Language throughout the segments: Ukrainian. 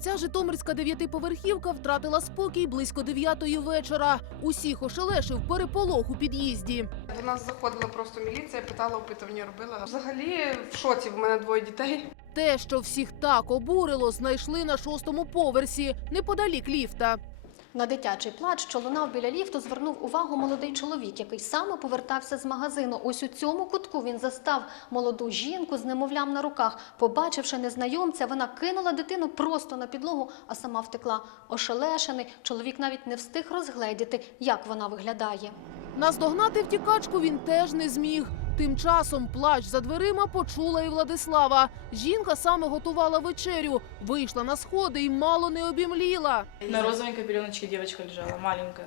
Ця житомирська дев'ятиповерхівка втратила спокій близько дев'ятої вечора. Усіх ошелешив переполох у під'їзді. До нас заходила просто міліція, питала, опитування робила. Взагалі в шоці, в мене двоє дітей. Те, що всіх так обурило, знайшли на шостому поверсі, неподалік ліфта. На дитячий плач, що лунав біля ліфту, звернув увагу молодий чоловік, який саме повертався з магазину. Ось у цьому кутку він застав молоду жінку з немовлям на руках. Побачивши незнайомця, вона кинула дитину просто на підлогу, а сама втекла. Ошелешений, чоловік навіть не встиг розгледіти, як вона виглядає. Наздогнати втікачку він теж не зміг. Тим часом плач за дверима почула і Владислава. Жінка саме готувала вечерю, вийшла на сходи і мало не обімліла. На розовенька пеленочке дівчинка лежала, маленька,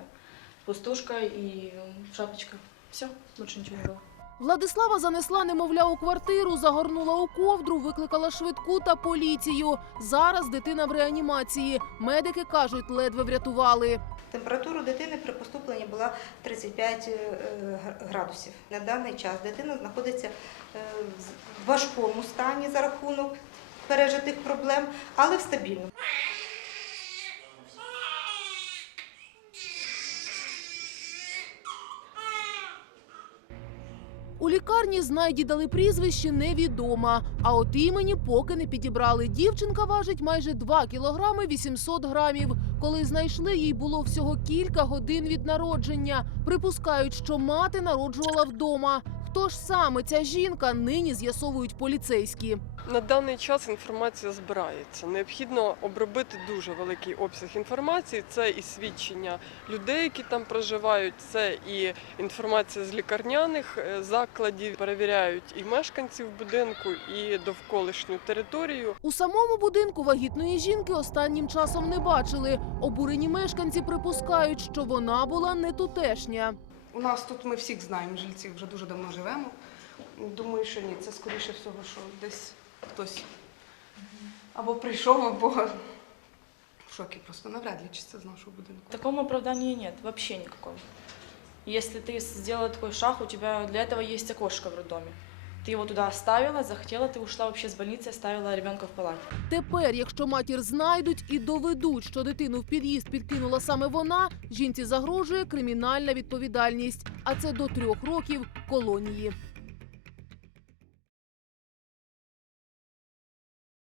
Пустушка і шапочка. Все, більше нічого не было. Владислава занесла немовля у квартиру, загорнула у ковдру, викликала швидку та поліцію. Зараз дитина в реанімації. Медики кажуть, ледве врятували. Температура дитини при поступленні була 35 е, градусів. На даний час дитина знаходиться е, в важкому стані за рахунок пережитих проблем, але в стабільному. У лікарні знайді дали прізвище невідома, а от імені поки не підібрали. Дівчинка важить майже 2 кілограми 800 грамів. Коли знайшли, їй було всього кілька годин від народження. Припускають, що мати народжувала вдома. Хто ж саме ця жінка, нині з'ясовують поліцейські. На даний час інформація збирається. Необхідно обробити дуже великий обсяг інформації. Це і свідчення людей, які там проживають, це і інформація з лікарняних е, закладів. Перевіряють і мешканців будинку, і довколишню територію. У самому будинку вагітної жінки останнім часом не бачили. Обурені мешканці припускають, що вона була не тутешня. У нас тут ми всіх знаємо, жильців вже дуже давно живемо. Думаю, що ні, це скоріше всього, що десь хтось або прийшов, або в шокі просто навряд ли чи це з нашого будинку. Такому оправдания нет, вообще никакого. Если ты сделала такой шаг, у тебя для этого есть окошко в роддоме. Ты его туда оставила, захотела, ты ушла вообще с больницы, оставила ребенка в палате. Тепер, якщо матір знайдуть і доведуть, що дитину в під'їзд підкинула саме вона, жінці загрожує кримінальна відповідальність, а це до трьох років колонії.